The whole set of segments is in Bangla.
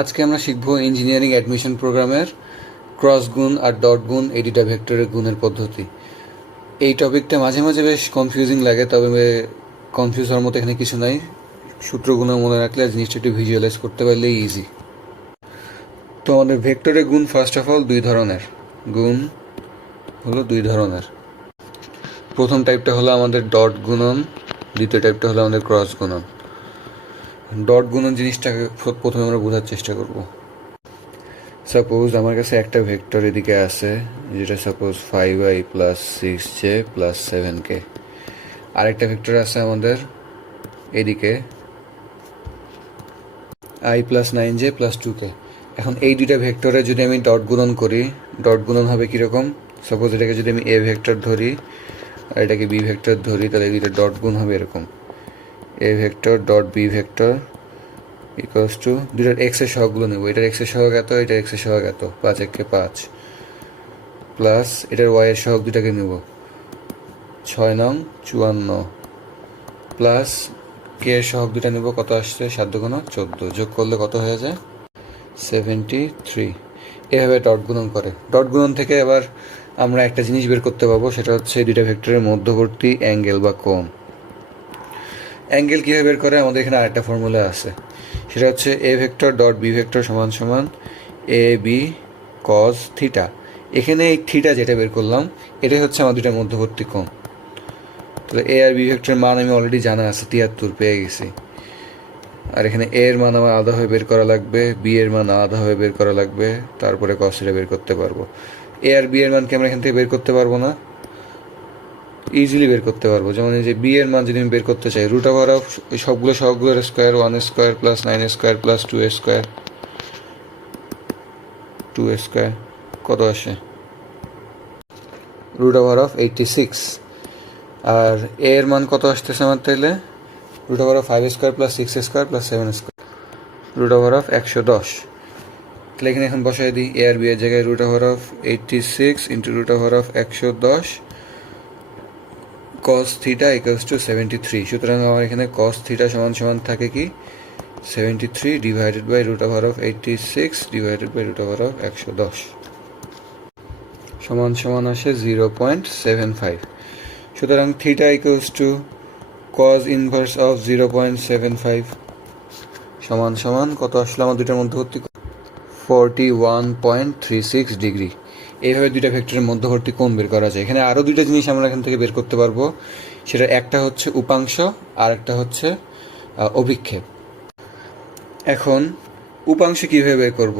আজকে আমরা শিখব ইঞ্জিনিয়ারিং অ্যাডমিশন প্রোগ্রামের ক্রস গুণ আর ডট গুণ এই দুটা ভেক্টরের গুণের পদ্ধতি। এই টপিকটা মাঝে মাঝে বেশ কনফিউজিং লাগে, তবে কনফিউজ হওয়ার মতো এখানে কিছু নাই। সূত্রগুলো মনে রাখলে জিনিসটা একটু ভিজুয়ালাইজ করতে পারলেই ইজি তো আমাদের ভেক্টরের গুণ ফার্স্ট অফ অল দুই ধরনের। গুণ হলো দুই ধরনের। প্রথম টাইপটা হলো আমাদের ডট গুণন, দ্বিতীয় টাইপটা হলো আমাদের ক্রস গুণন। ডট গুণন জিনিসটাকে প্রথমে আমরা বোঝার চেষ্টা করব। সাপোজ আমার কাছে একটা ভেক্টর এদিকে আছে, যেটা suppose five i plus six j plus seven k আরেকটা ভেক্টর আছে আমাদের এদিকে i plus nine j plus two k এখন এই দুইটা ভেক্টরে যদি আমি ডট গুণন করি, ডট গুণন হবে কীরকম? সাপোজ এটাকে যদি আমি এ ভেক্টর ধরি, আর এটাকে বি ভেক্টর ধরি, তাহলে দুইটা ডট গুণ হবে এরকম। A vector dot B vector equals to দুটার এক্সের সহগগুলো নেব। এটার এক্সের সহগ এত, এটার এক্সের সহগ এত। পাঁচ একে পাঁচ। প্লাস এটার ওয়াইয়ের সহগ দুটাকে নেব। ছয় নং চুয়ান্ন। প্লাস কে এর সহগ দুটা নেব, কত আসছে? সাত দুগুণ চোদ্দ। যোগ করলে কত হয়ে যায়? সেভেন্টি থ্রি এভাবে ডট গুণন করে। ডট গুণন থেকে এবার আমরা একটা জিনিস বের করতে পারব, সেটা হচ্ছে দুইটা ভেক্টরের মধ্যবর্তী অ্যাঙ্গেল বা কোণ। অ্যাঙ্গেল কীভাবে বের করে? আমাদের এখানে আরেকটা ফর্মুলা আছে। সেটা হচ্ছে A vector dot B vector সমান সমান এ বি কজ থিটা এখানে এই থিটা যেটা বের করলাম, এটাই হচ্ছে আমার দুটার মধ্যবর্তী কোণ। তাহলে এ আর বি ভেক্টরের মান আমি অলরেডি জানা আছে, তিয়াত্তর পেয়ে গেছি। আর এখানে এ এর মান আমার আলাদাভাবে বের করা লাগবে বি এর মান আলাদাভাবে বের করা লাগবে, তারপরে কসটা বের করতে পারব। এ আর বি এর মানকে আমরা এখান থেকে বের করতে পারব না? ইজিলি বের করতে পারব। যেমন এই যে বি এর মান যদি আমি বের করতে চাই রুট ওভার অফ সবগুলো সবগুলোর square one square plus nine square plus two square two square কত আসে? Root over of eighty six R A এর মান কত আসতেছে আমার তাইলে? Root over of five square plus six square plus seven square root over of একশো দশ। তাহলে এখানে এখন বসাই দিই এ আর বি এর জায়গায় root over of eighty six into root over of একশো দশ। Cos theta equals to seventy three সুতরাং আমার এখানে cos থিটা সমান সমান থাকে কি? Seventy three divided by root over of eighty six divided by over of একশো দশ। সমান সমান আসে জিরো পয়েন্ট সেভেন ফাইভ সুতরাং theta equals to cos inverse of zero point seven five সমান সমান কত আসলে আমার দুটার মধ্যবর্তী? Forty one point three six degree এইভাবে দুইটা ভেক্টরের মধ্যবর্তী কোণ বের করা যায়। এখানে আরও দুইটা জিনিস আমরা এখান থেকে বের করতে পারব। সেটা একটা হচ্ছে উপাংশ আর একটা হচ্ছে অভিক্ষেপ। এখন উপাংশ কীভাবে বের করব?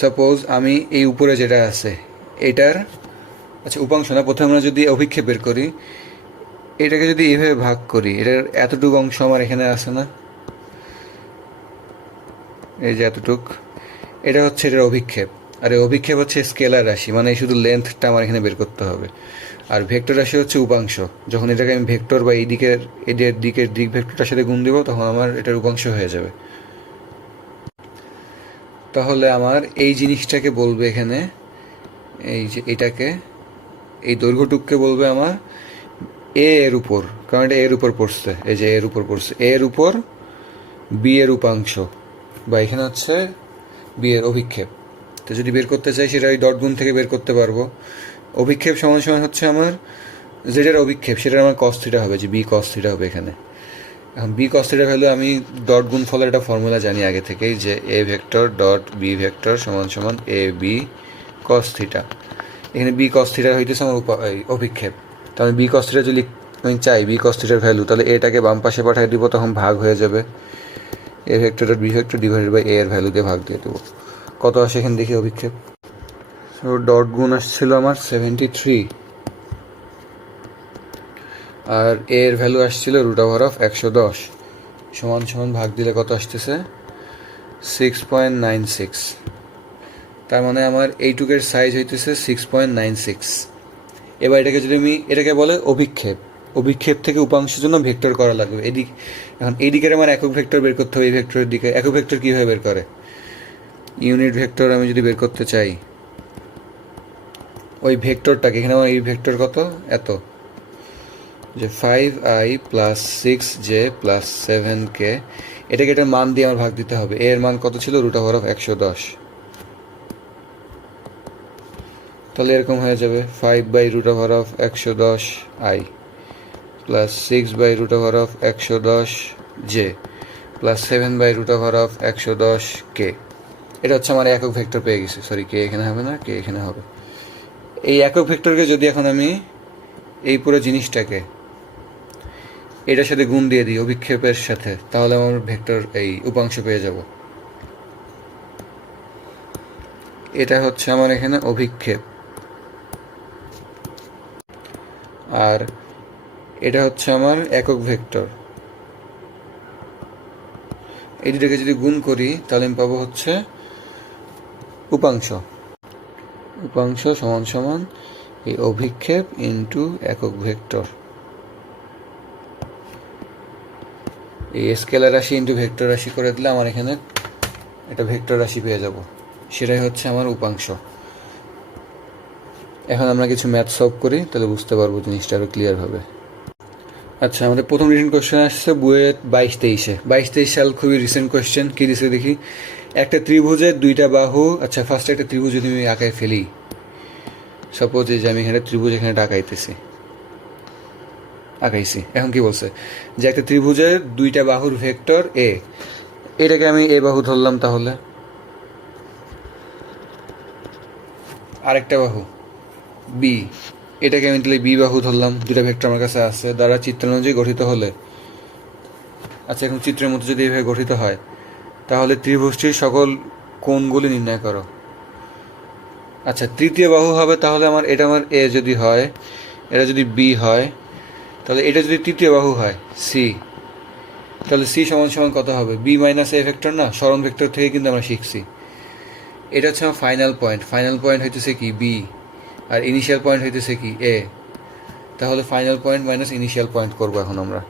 সাপোজ আমি এই উপরে যেটা আছে, এটার আচ্ছা উপাংশ না, প্রথমে আমরা যদি অভিক্ষেপ বের করি, এটাকে যদি এইভাবে ভাগ করি, এটার এতটুকু অংশ আমার এখানে আছে না? এই যে এতটুক, এটা হচ্ছে এটার অভিক্ষেপ। আর অভিক্ষেপ হচ্ছে স্কেলার রাশি মানে শুধু লেন্থটা আমার এখানে বের করতে হবে। আর ভেক্টর রাশি হচ্ছে উপাংশ, যখন এটাকে আমি ভেক্টর বা এই দিকের এদের দিকের দিক ভেক্টরটার সাথে গুণ দেবো, তখন আমার এটার উপাংশ হয়ে যাবে। তাহলে আমার এই জিনিসটাকে বলবে এখানে, এই যে এটাকে, এই দৈর্ঘ্যটুককে বলবে আমার এ এর উপর, কারণ এটা এর উপর পড়ছে, এই যে এর উপর পড়ছে। এর উপর বি এর উপাংশ, বা এখানে হচ্ছে বি এর অভিক্ষেপ। তো যদি বের করতে চাই সেটা ওই ডট গুণ থেকে বের করতে পারব। অভিক্ষেপ সমান সমান হচ্ছে আমার যেটার অভিক্ষেপ সেটা আমার কস থিটা হবে, যে বি কস থিটা হবে এখানে। এখন বি কস ভ্যালু আমি ডট গুণ ফলের একটা ফর্মুলা জানি আগে থেকেই, যে A vector dot B vector সমান সমান এ বি কস থিটা এখানে বি কস থিটা হইতেছে আমার অভিক্ষেপ। তো আমি বি কস থিটা যদি আমি চাই বি কস থিটার ভ্যালু তাহলে এটাকে বাম পাশে পাঠিয়ে দিব, তখন ভাগ হয়ে যাবে। A vector dot B vector divided by A এর ভ্যালু দিয়ে ভাগ দিয়ে দেবো। কত আসে এখানে দেখি অভিক্ষেপ? সো ডট গুণ আসছিল আমার সেভেন্টি থ্রি আর এর ভ্যালু আসছিল রুট ওভার অফ একশো দশ। সমান সমান ভাগ দিলে কত আসতেছে? সিক্স পয়েন্ট নাইন সিক্স তার মানে আমার এইটুকের সাইজ হইতেছে সিক্স পয়েন্ট নাইন সিক্স এবার এটাকে যদি আমি, এটাকে বলে অভিক্ষেপ। অভিক্ষেপ থেকে উপাংশের জন্য ভেক্টর করা লাগবে। এদিক, এখন এই দিকের আমার একক ভেক্টর বের করতে হবে, এই ভেক্টরের দিকে। একক ভেক্টর কীভাবে বের করে? ইউনিট ভেক্টর আমি যদি বের করতে চাই, ওই ভেক্টরটাকে, এখানে আমার এই ভেক্টর কত? এত। যে five i plus six j plus seven k এটাকে এটার মান দিয়ে আমার ভাগ দিতে হবে। এর মান কত ছিল? রুট ওভার অফ একশো দশ। তাহলে এরকম হয়ে যাবে। Five by root over of একশো দশ i plus six by root over of একশো দশ j plus seven by root over of একশো দশ কে এটা হচ্ছে আমার একক ভেক্টর পেয়ে গেছি। সরি কে এখানে হবে না, কে এখানে হবে? এই একক ভেক্টরকে যদি এখন আমি এই পুরো জিনিসটাকে এটার সাথে গুণ দিয়ে দিই, অভিক্ষেপের সাথে, তাহলে আমার ভেক্টর এই উপাংশ পেয়ে যাব। এটা হচ্ছে আমার এখানে অভিক্ষেপ। আর এটা হচ্ছে আমার একক ভেক্টর। এই দুটাকে যদি গুণ করি, তাহলে আমি পাবো হচ্ছে উপাংশ। উপাংশ সমান সমান এই অভিক্ষেপ ইন্টু একক ভেক্টর। এই স্কেলার রাশি ইন্টু ভেক্টর রাশি করে দিলে আমার এখানে একটা ভেক্টর রাশি পেয়ে যাব। সেটাই হচ্ছে আমার উপাংশ। এখন আমরা কিছু ম্যাথ সলভ করি, তাহলে বুঝতে পারব জিনিসটা আরও ক্লিয়ার হবে। আচ্ছা আমাদের প্রথম রিটেন কোয়েশ্চেন আসছে বুয়েট বাইশ তেইশে। বাইশ তেইশ সাল খুবই রিসেন্ট কোয়েশ্চেন কি দিছে দেখি? একটা ত্রিভুজের দুইটা বাহু আচ্ছা ফার্স্ট একটা ত্রিভুজ যদি আমি আঁকায় ফেলি। সাপোজ যে আমি এখানে ত্রিভুজ এখানে আঁকাইতেছি। আঁকাইছি, এখন কি বলছে? যে একটা ত্রিভুজের দুইটা বাহুর ভেক্টর এ এটাকে আমি এ বাহু ধরলাম তাহলে। আরেকটা বাহু বি এটাকে আমি তাহলে বি বাহু ধরলাম দুটা ভেক্টর আমার কাছে আছে, দ্বারা চিত্র অনুযায়ী গঠিত হলে। আচ্ছা এখন চিত্রের মধ্যে যদি এভাবে গঠিত হয় তাহলে ত্রিভুজটির সকল কোণগুলি নির্ণয় করো। আচ্ছা তৃতীয় বাহু হবে তাহলে আমার, এটা আমার এ যদি হয়, এটা যদি বি হয়, তাহলে এটা যদি তৃতীয় বাহু হয় সি তাহলে সি সমান সমান কত হবে? বি মাইনাস এ ভেক্টর না? স্মরণ ভেক্টর থেকে কিন্তু আমরা শিখছি। এটা হচ্ছে আমার ফাইনাল পয়েন্ট ফাইনাল পয়েন্ট হইতেছে কি? বি আর ইনিশিয়াল পয়েন্ট হইতেছে কি? এ তাহলে final point minus initial point করব এখন আমরা।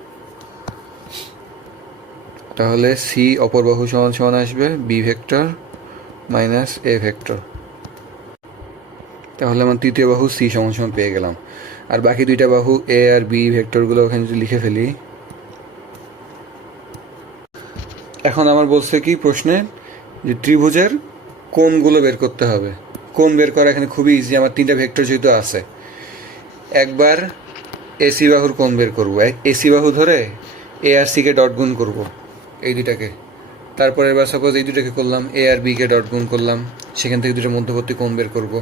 তাহলে সি অপর বাহু সমান সমান আসবে B vector minus A vector. তাহলে আমার তৃতীয় বাহু সি সমান সমান পেয়ে গেলাম। আর বাকি দুইটা বাহু এ আর বি ভেক্টরগুলো ওখানে যদি লিখে ফেলি। এখন আমার বলছে কি প্রশ্নে যে ত্রিভুজের কোণগুলো বের করতে হবে। কোণ বের করা এখানে খুবই ইজি আমার তিনটা ভেক্টর যেহেতু আছে। একবার এসি বাহুর কোণ বের করব। এসি বাহু ধরে এ আর সিকে ডট গুণ করব। এই দুটাকে তারপর এবার সাপোজ এই দুটাকে করলাম এ আর বিকে ডট গুণ করলাম, সেখান থেকে দুটো মধ্যবর্তী কোণ বের করব।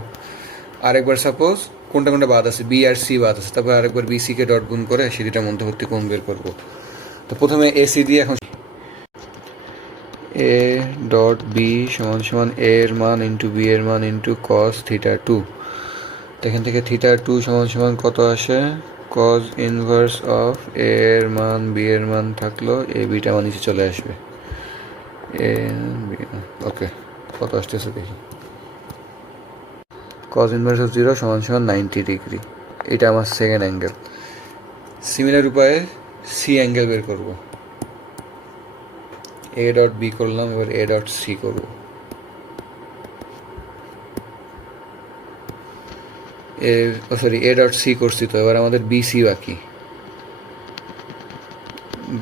আরেকবার সাপোজ কোনটা কোনটা বাদ আছে? বি আর সি বাদ আছে, তারপর আরেকবার বি সিকে ডট গুণ করে সে দুটা মধ্যবর্তী কোণ বের করব। তো প্রথমে এ সি দিয়ে এখন এ ডট বি সমান সমান এ এর মান ইন্টু বি এর মান ইন্টু কস থিটা টু এখান থেকে থিটা টু সমান সমান কত আসে? কজ ইনভার্স অফ এ এর মান বি এর মান থাকল এ বিটা আমার নিচে চলে আসবে। এ ওকে কত আসতেছে দেখি। কজ ইনভার্স অফ জিরো সমান সমান নাইনটি ডিগ্রি এটা আমার সেকেন্ড অ্যাঙ্গেল সিমিলার উপায়ে সি অ্যাঙ্গেল বের করব। এ ডট বি করলাম, এবার এ ডট সি করব। A sorry A dot C করছি তো এবার আমাদের বি সি বাকি।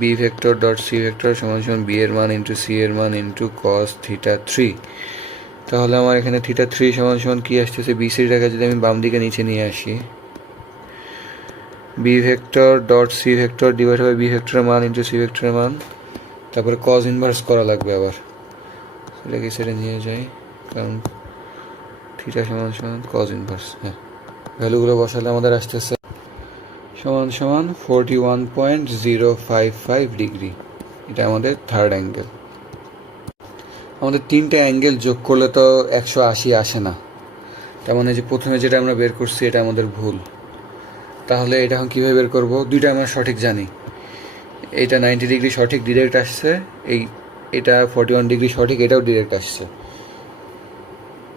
B vector dot C vector সমান সমান বি এর মান ইন্টু সি এর মান ইন্টু কস থিটা থ্রি তাহলে আমার এখানে থিটা থ্রি সমান সমান কী আসতেছে? বি সিটাকে যদি আমি বাম দিকে নিচে নিয়ে আসি। B vector dot C vector divide by B ভেক্টরের মান ইন্টু সি ভেক্টরের মান। তারপরে কজ ইনভার্স করা লাগবে আবার। সেটাকে সেটা নিয়ে যাই, কারণ থিটা সমান সমান কজ ইনভার্স হ্যাঁ। ভ্যালুগুলো বসালে আমাদের আসতেছে সমান সমান forty one point zero five five degree এটা আমাদের থার্ড অ্যাঙ্গেল আমাদের তিনটে অ্যাঙ্গেল যোগ করলে তো একশো আশি আসে না। তার মানে যে প্রথমে যেটা আমরা বের করছি এটা আমাদের ভুল। তাহলে এটা এখন কীভাবে বের করব? দুইটা আমরা সঠিক জানি। এটা নাইনটি ডিগ্রি সঠিক ডিরেক্ট আসছে, এই এটা ফর্টি ওয়ান ডিগ্রি সঠিক, এটাও ডিরেক্ট আসছে।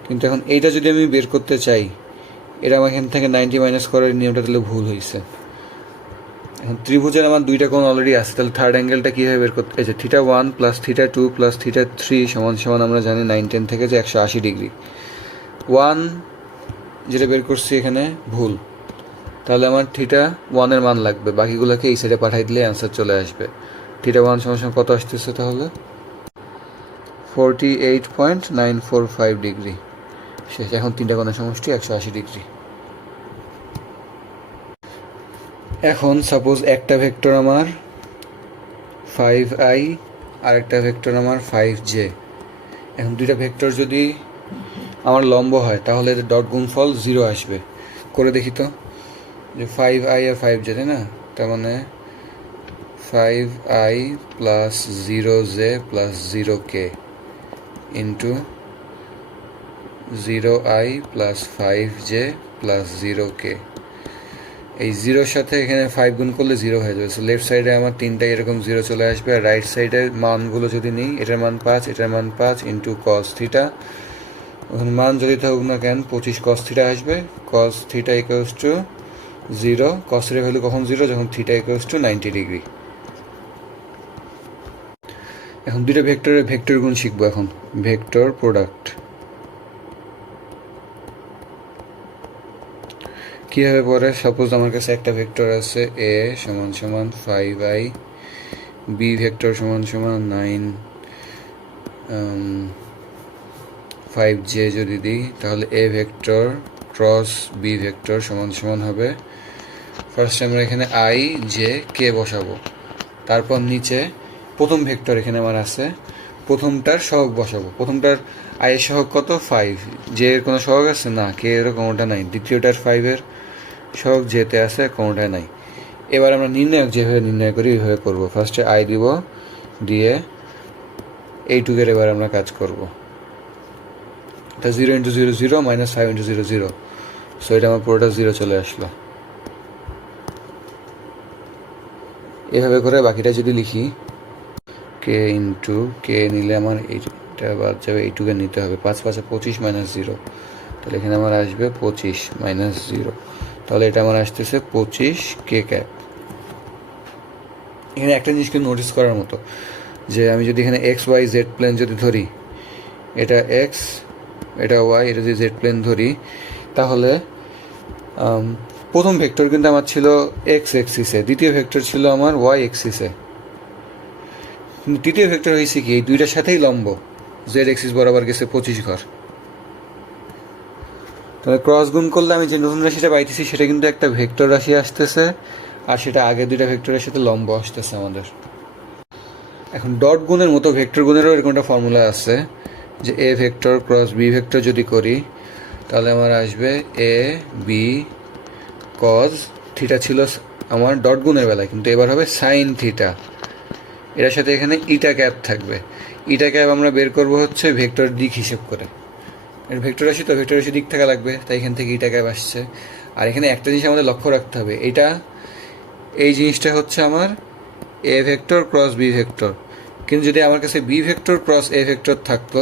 কিন্তু এখন এইটা যদি আমি বের করতে চাই এটা আমার এখান থেকে নাইনটি মাইনাস করার নিয়মটা তাহলে ভুল হয়েছে। এখন ত্রিভুজের আমার দুইটা কোণ অলরেডি আছে, তাহলে থার্ড অ্যাঙ্গেলটা কীভাবে বের করতে যে theta one plus theta two plus theta three সমান সমান আমরা জানি নাইন টেন থেকে যে একশো আশি ডিগ্রি ওয়ান যেটা বের করছি এখানে ভুল। তাহলে আমার থিটা ওয়ানের মান লাগবে, বাকিগুলোকে এই সাইডে পাঠাই দিলে অ্যান্সার চলে আসবে। থিটা ওয়ান সমান সমান কত আসতেছে তাহলে? Forty eight point nine four five degree শেষ। এখন তিনটা কোণের সমষ্টি, একশো আশি ডিগ্রি। এখন সাপোজ একটা ভেক্টর আমার ফাইভ আই আর একটা ভেক্টর আমার ফাইভ জে এখন দুইটা ভেক্টর যদি আমার লম্ব হয়, তাহলে এদের ডট গুণফল জিরো আসবে। করে দেখি তো, যে ফাইভ আই আর ফাইভ জে তাই না? তার মানে five i plus zero j plus zero k into zero i plus five j plus zero k এই জিরোর সাথে এখানে ফাইভ গুণ করলে জিরো হয়ে যাবে। লেফট সাইডে আমার তিনটাই এরকম জিরো চলে আসবে। আর রাইট সাইডের মানগুলো যদি নিই, এটার মান পাঁচ, এটার মান পাঁচ ইন্টু কস থিটা মান যদি থাকুক না কেন, পঁচিশ কস থিটা আসবে। Cos theta equals to zero cos theta value কখন জিরো যখন theta equals to ninety degree এখন দুইটা ভেক্টরের ভেক্টর গুণ শিখব এখন। ভেক্টর প্রোডাক্ট কীভাবে পরে সাপোজ আমার কাছে একটা ভেক্টর আছে এ সমান সমান ফাইভ আই বি ভেক্টর সমান সমান নাইন ফাইভ জে যদি দিই, তাহলে A vector cross B vector সমান সমান হবে। ফার্স্ট আমরা এখানে আই জে কে বসাবো। তারপর নিচে প্রথম ভেক্টর এখানে আমার আছে, প্রথমটার সহগ বসাবো। প্রথমটার আয়ের সহগ কত? ফাইভ জে এর কোনো সহগ আছে? না কে এর কোনোটা নাই। দ্বিতীয়টার ফাইভের সহগ যেতে আছে কোনোটা নাই। এবার আমরা নির্ণায়ক যেভাবে নির্ণয় করি, ওইভাবে করব। ফার্স্টে আই দিব, দিয়ে এইটুকের এবার আমরা কাজ করব। তা zero into zero zero minus five into zero zero so এটা আমার পুরোটা জিরো চলে আসলো। এভাবে করে বাকিটা যদি লিখি কে ইন্টু কে নিলে আমার এইটা বাদ যাবে এইটুকে নিতে হবে। পাঁচ পাঁচে পঁচিশ মাইনাস জিরো তাহলে এখানে আমার আসবে পঁচিশ মাইনাস জিরো তাহলে এটা আমার আসতেছে পঁচিশ কে ক্যাপ। এখানে একটা জিনিসকে নোটিস করার মতো, যে আমি যদি এখানে এক্স ওয়াই জেড প্লেন যদি ধরি, এটা এক্স এটা ওয়াই এটা যদি জেড প্লেন ধরি, তাহলে প্রথম ভেক্টর কিন্তু আমার ছিল এক্স এক্সিসে দ্বিতীয় ভেক্টর ছিল আমার ওয়াই এক্সিসে তৃতীয় ভেক্টর হয়েছে কি, এই দুইটার সাথেই লম্ব জেড এক্সিস বরাবর গেছে পঁচিশ ঘর। তাহলে ক্রস গুণ করলে আমি যে নতুন রাশিটা পাইতেছি, সেটা কিন্তু একটা ভেক্টর রাশি আসতেছে, আর সেটা আগে দুইটা ভেক্টরের সাথে লম্ব আসতেছে আমাদের। এখন ডট গুণের মতো ভেক্টর গুণেরও এরকম একটা ফর্মুলা আছে, যে A vector cross B vector যদি করি, তাহলে আমার আসবে এ বি কজ থিটা ছিল আমার ডট গুণের বেলায়, কিন্তু এবার হবে সাইন থিটা এটার সাথে এখানে ইটা ক্যাপ থাকবে। ইটা ক্যাপ আমরা বের করব হচ্ছে ভেক্টর দিক হিসেব করে। এর ভেক্টর রাশি তো ভেক্টর রাশি দিক থাকা লাগবে, তাই এখান থেকে ইটা ক্যাপ আসছে আর এখানে একটা জিনিস আমাদের লক্ষ্য রাখতে হবে, এটা এই জিনিসটা হচ্ছে আমার A vector cross B vector. কিন্তু যদি আমার কাছে B vector cross A vector থাকতো,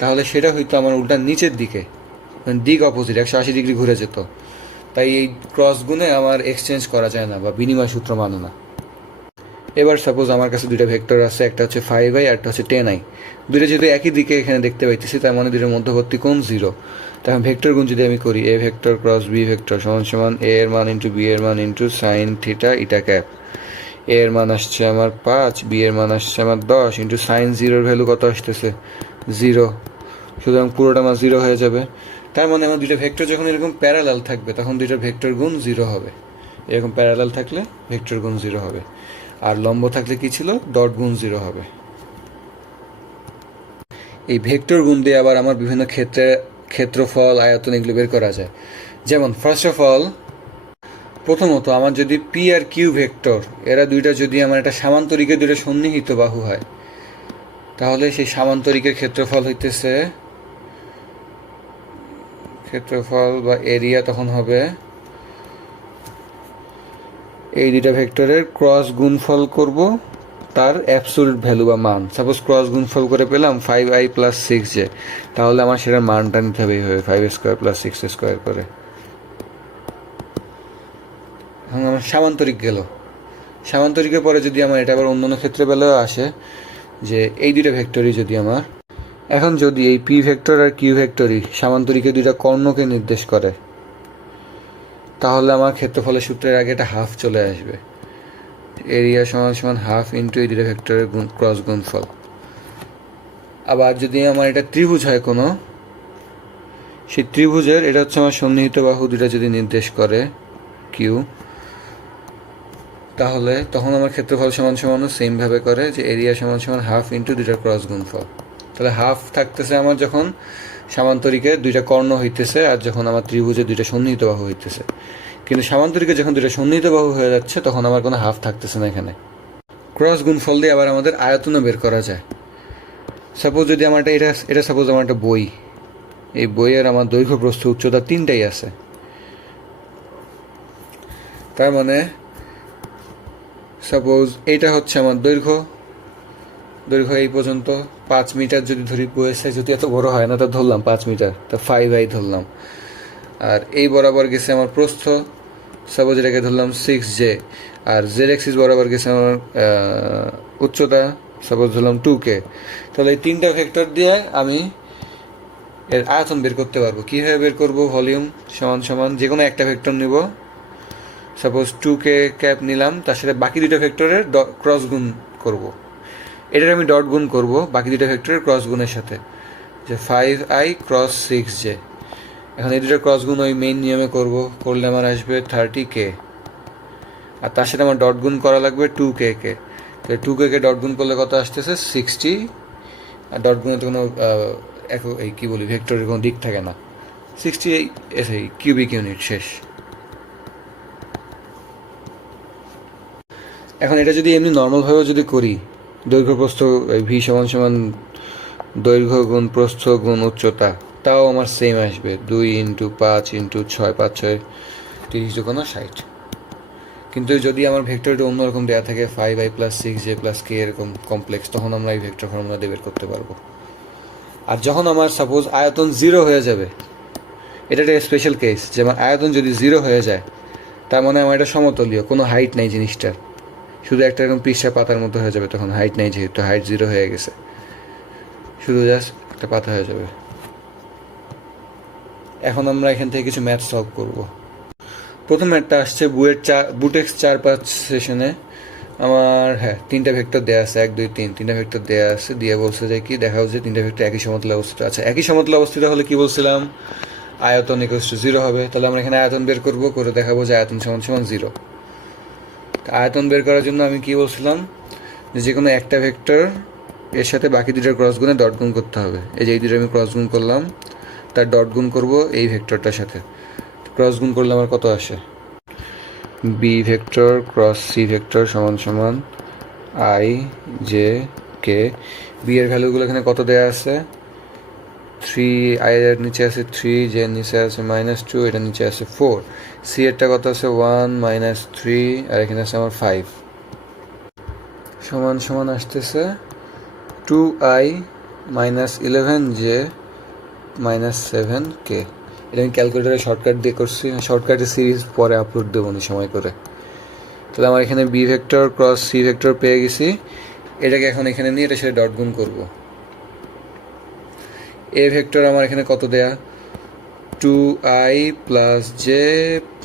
তাহলে সেটা হয়তো আমার উল্টা নিচের দিকে মানে দিক অপোজিট, একশো আশি ডিগ্রি ঘুরে যেত। তাই এই ক্রস গুণে আমার এক্সচেঞ্জ করা যায় না, বা বিনিময় সূত্র মানে না। এবার সাপোজ আমার কাছে দুইটা ভেক্টর আছে, একটা হচ্ছে ফাইভ আই একটা হচ্ছে টেন আই দুইটা যদি একই দিকে এখানে দেখতে পাইতেছি, তার মানে দুইটার মধ্যবর্তী কোণ জিরো তখন ভেক্টর গুণ যদি আমি করি A vector cross B vector সমান সমান এ এর মান ইন্টু বি এর মান into sine theta eta cap A এর মান আসছে আমার পাঁচ বি এর মান আসছে আমার দশ ইন্টু সাইন জিরোর ভ্যালু কত আসতেছে? জিরো সুতরাং পুরোটা আমার জিরো হয়ে যাবে। তার মানে আমার দুইটা ভেক্টর যখন এরকম প্যারালাল থাকবে, তখন দুইটা ভেক্টর গুণ জিরো হবে। এরকম প্যারালাল থাকলে ভেক্টর গুণ জিরো হবে। আর লম্ব থাকলে কি ছিল? ডট গুণ জিরো হবে। এই ভেক্টর গুণ দিয়ে আবার আমার বিভিন্ন ক্ষেত্রে ক্ষেত্রফল, আয়তন এগুলো বের করা যায়। যেমন ফার্স্ট অফ অল প্রথমত আমার যদি পি আর কিউ ভেক্টর, এরা দুইটা যদি আমার একটা সামান্তরিকের দুইটা সন্নিহিত বাহু হয়, তাহলে সেই সামান্তরিকের ক্ষেত্রফল হইতেছে, ক্ষেত্রফল বা এরিয়া তখন হবে এই দুইটা ভেক্টরের ক্রস গুণফল করব তার অ্যাবসোলুট ভ্যালু বা মান। সাপোজ ক্রস গুণফল করে পেলাম five i plus six j তাহলে আমার সেটার মানটা নিতে হবে এইভাবে five square plus six square করে। এখন আমার সামান্তরিক গেল। সামান্তরিকের পরে যদি আমার এটা আবার অন্য অন্য ক্ষেত্রে বেলাও আসে, যে এই দুইটা ভেক্টরই যদি আমার, এখন যদি এই পি ভেক্টর আর কিউ ভেক্টরই সামান্তরিকে দুইটা কর্ণকে নির্দেশ করে তাহলে আমার ক্ষেত্রফলের সূত্রের আগে এটা হাফ চলে আসবে। এরিয়া সমান সমান হাফ ইন্টু এই দুটো ভেক্টরের গুণ ক্রস গুণফল। আবার যদি আমার এটা ত্রিভুজ হয় কোনো, সেই ত্রিভুজের এটা হচ্ছে আমার সন্নিহিত বাহু দুটা যদি নির্দেশ করে কিউ তাহলে তখন আমার ক্ষেত্রফল সমান সমানও সেমভাবে করে যে এরিয়া সমান সমান হাফ ইন্টু দুইটা ক্রস গুণফল। তাহলে হাফ থাকতেছে আমার যখন সামান্তরিকে দুইটা কর্ণ হইতেছে আর যখন আমার ত্রিভুজে দুইটা সন্নিহিত বাহু হইতেছে। কিন্তু সামান্তরিকে যখন দুইটা সন্নিহিত বাহু হয়ে যাচ্ছে, তখন আমার কোনো হাফ থাকতেছে না এখানে। ক্রস গুণফল দিয়ে আবার আমাদের আয়তনও বের করা যায়। সাপোজ যদি আমার এটা এটা সাপোজ আমার একটা বই। এই বইয়ের আমার দৈর্ঘ্য, প্রস্থ, উচ্চতা তিনটাই আছে। তার মানে সাপোজ এইটা হচ্ছে আমার দৈর্ঘ্য। দৈর্ঘ্য এই পর্যন্ত। পাঁচ মিটার যদি ধরি বইয়ের সাইজ যদি এত বড় হয় না, তা ধরলাম পাঁচ মিটার, তা ফাইভ আই ধরলাম। আর এই বরাবর গেছে আমার প্রস্থ সাপোজ এটাকে ধরলাম সিক্স জে আর জেড এক্সিস বরাবর গেছে আমার উচ্চতা সাপোজ ধরলাম টু কে তাহলে এই তিনটা ভেক্টর দিয়ে আমি এর আয়তন বের করতে পারব। কীভাবে বের করব? ভলিউম সমান সমান যে কোনো একটা ভেক্টর নিব। সাপোজ টু কে ক্যাপ নিলাম, তার সাথে বাকি দুটো ভেক্টরের ক্রস গুণ করব। এটার আমি ডট গুণ করব, বাকি দুটো ভেক্টরের ক্রস গুণের সাথে। যে five i cross six j এখন এই দুটো ক্রস গুণ ওই মেইন নিয়মে করব, করলে আমার আসবে থার্টি কে আর তার সাথে আমার ডট গুণ করা লাগবে টু কে কে তো টু কে কে ডট গুণ করলে কত আসতেছে? সিক্সটি আর ডট গুণে তো কোনো এক এই কী বলি ভেক্টরের কোনো দিক থাকে না। সিক্সটি এই কিউবিক ইউনিট শেষ। এখন এটা যদি এমনি নর্মালভাবেও যদি করি দৈর্ঘ্য প্রস্থ ভি সমান সমান দৈর্ঘ্য গুণ প্রস্থ গুণ উচ্চতা, তাও আমার সেম আসবে। দুই ইন্টু পাঁচ ইন্টু ছয়, পাঁচ, ছয়, তিরিশ দুগুণ ষাট। কিন্তু যদি আমার ভেক্টরটা অন্যরকম দেওয়া থাকে five i plus six j plus k এরকম কমপ্লেক্স তখন আমরা এই ভেক্টর ফর্মুলা দিয়ে বের করতে পারব। আর যখন আমার সাপোজ আয়তন জিরো হয়ে যাবে, এটা একটা স্পেশাল কেস যে আমার আয়তন যদি জিরো হয়ে যায়, তার মানে আমার এটা সমতলীয়, কোনো হাইট নাই জিনিসটার। শুধু একটা এরকম পিসা পাতার মতো হয়ে যাবে তখন হাইট নেই যেহেতু হাইট জিরো হয়ে গেছে। শুধু জাস্ট একটা পাতা হয়ে যাবে। এখন আমরা এখান থেকে কিছু ম্যাথ সলভ করব। প্রথম ম্যাথটা আসছে বুয়ের চার বুটেক্স চার পাঁচ সেশনে আমার হ্যাঁ তিনটা ভেক্টর দেওয়া আছে, এক, দুই, তিন। তিনটা ভেক্টর দেওয়া আছে, দিয়ে বলছে যে কি দেখা হচ্ছে তিনটা ভেক্টর একই সমতলে অবস্থিত আছে। একই সমতলে অবস্থিত হলে কি বলছিলাম? আয়তন ইকুয়ালস টু জিরো হবে। তাহলে আমরা এখানে আয়তন বের করব, করে দেখাবো যে আয়তন সমান সমান জিরো আয়তন বের করার জন্য আমি কি বলছিলাম? যে কোনো একটা ভেক্টর এর সাথে বাকি দুটার ক্রস গুণে ডট গুণ করতে হবে। এই যে এই দুটো আমি ক্রস গুণ করলাম, তার ডট গুণ করব এই ভেক্টরটার সাথে। ক্রস গুণ করলে আমার কত আসে? B vector cross C vector সমান সমান আই জে কে বি এর ভ্যালুগুলো এখানে কত দেয়া আছে? থ্রি আই এর নিচে আছে থ্রি জে এর নিচে আছে মাইনাস টু এটা নিচে আছে ফোর সি এরটা কত আছে? ওয়ান মাইনাস থ্রি আর এখানে আছে আমার ফাইভ সমান সমান আসতেছে two i minus eleven j minus seven k এটা আমি ক্যালকুলেটারে শর্টকাট দিয়ে করছি। শর্টকাটের সিরিজ পরে আপলোড দেবো নি সময় করে। তাহলে আমার এখানে B vector cross C vector পেয়ে গেছি। এটাকে এখন এখানে নিয়ে এটা সাথে ডট গুণ করব। এ ভেক্টর আমার এখানে কত দেয়া? Two i plus j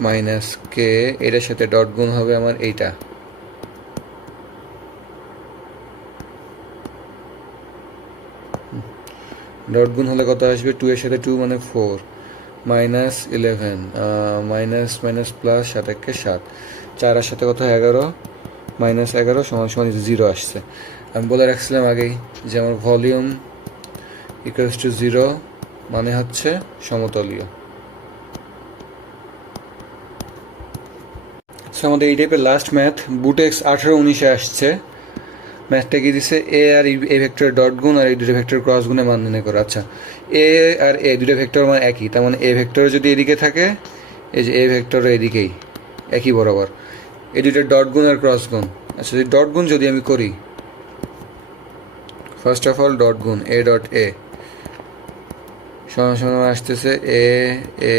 minus k এটার সাথে ডট গুণ হবে আমার এইটা। ডট গুণ হলে কত আসবে? টু এর সাথে টু মানে four minus eleven minus minus plus সাত একে সাত। চার আর সাথে কত? এগারো। মাইনাস এগারো সমান সমান জিরো আসছে। আমি বলে রাখছিলাম আগেই যে আমার ভলিউম ইকুয়ালস টু জিরো মানে হচ্ছে সমতলীয়। সো আমাদের এই টাইপের লাস্ট ম্যাথ বুটেক্স আঠারো উনিশে আসছে। ম্যাথটা কি দিছে? এ আর এ ভেক্টর ডট গুণ আর এই দুটো ভেক্টর ক্রস গুণে মান নির্ণয় করো। আচ্ছা এ আর এ দুটো ভেক্টর মানে একই। তার মানে এ ভেক্টর যদি এদিকে থাকে, এই যে এ ভেক্টর এদিকেই, একই বরাবর। এই দুটো ডট গুণ আর ক্রস গুণ। আচ্ছা ডট গুণ যদি আমি করি ফার্স্ট অফ অল ডট গুণ এ ডট এ সমান আসতেছে। এ এ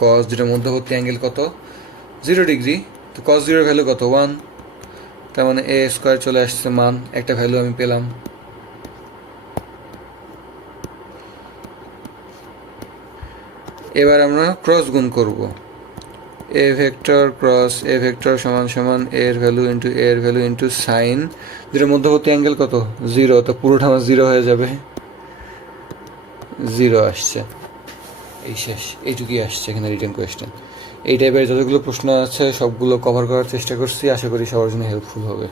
কস দুটোর মধ্যবর্তী অ্যাঙ্গেল কত? জিরো ডিগ্রি তো কস জিরোর ভ্যালু কত? ওয়ান তার মানে এ স্কোয়ার চলে আসছে মান। একটা ভ্যালু আমি পেলাম। এবার আমরা ক্রস গুণ করব। A vector cross A vector সমান সমান এর ভ্যালু ইন্টু এর ভ্যালু ইন্টু সাইন যেটা মধ্যবর্তী অ্যাঙ্গেল কত? জিরো তো পুরোটা আমার জিরো হয়ে যাবে। জিরো আসছে। এই শেষ, এইটুকুই আসছে এখানে রিটার্ন কোয়েশ্চেন এই টাইপের যতগুলো প্রশ্ন আছে, সবগুলো কভার করার চেষ্টা করছি। আশা করি সবার জন্য হেল্পফুল হবে।